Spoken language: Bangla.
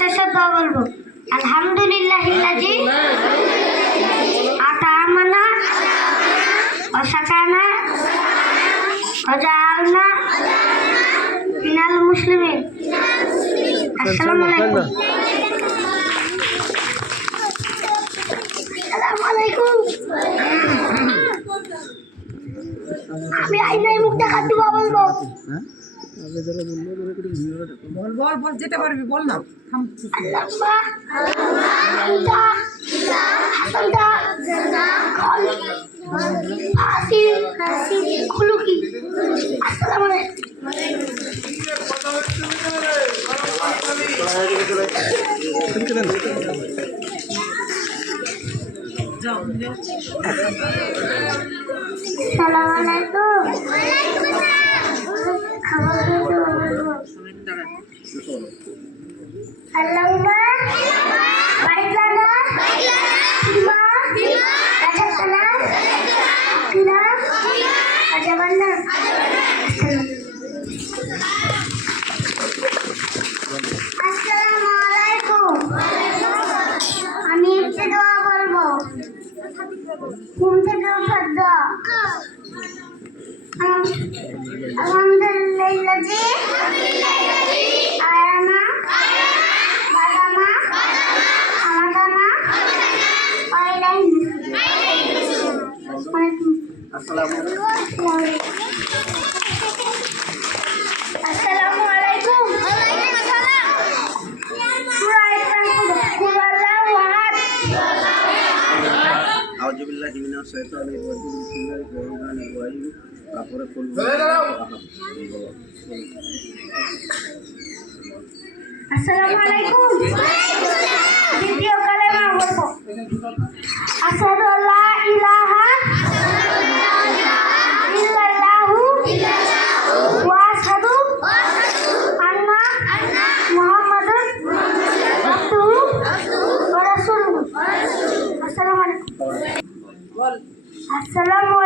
শেষে দোয়া বলবো। আলহামদুলিল্লাহিল্লাযী আতা'আমানা ওয়া সাকানা ওয়া জাআলনা মিনাল মুসলিমিন। আসসালামু আলাইকুম। আসসালামু আলাইকুম। আমি আইনাই মুখ দেখা দিব বলবো। বল যেতে পারবি বল না। আল্লাহ আল্লাহ হাসি খুলুকি। আসসালামু আলাইকুম। Allahumma barik lana fima razaqtana qina adzabannar. Assalamualaikum. আমি একটু দোয়া বলবো। ঘুম থেকে ওঠার দোয়া। আলহামদুলিল্লাহি আয়ানা বাদামা আমাদানা আসসালামু আলাইকুম। সূরা কুল আল্লাহু আহাদ। আউযু বিল্লাহি মিনাশ শাইতানির রাজিম। বিসমিল্লাহির রহমানির রহিম। তারপরে কুল আসসালামু আলাইকুম। দ্বিতীয় কালেমা বলবো। আশহাদু আল্লা ইলাহা ইল্লাল্লাহু ওয়া আশহাদু আন্না মুহাম্মাদুর আবদুহু ওয়া রাসূলুহু। আসসালামু আলাইকুম। আসসালামু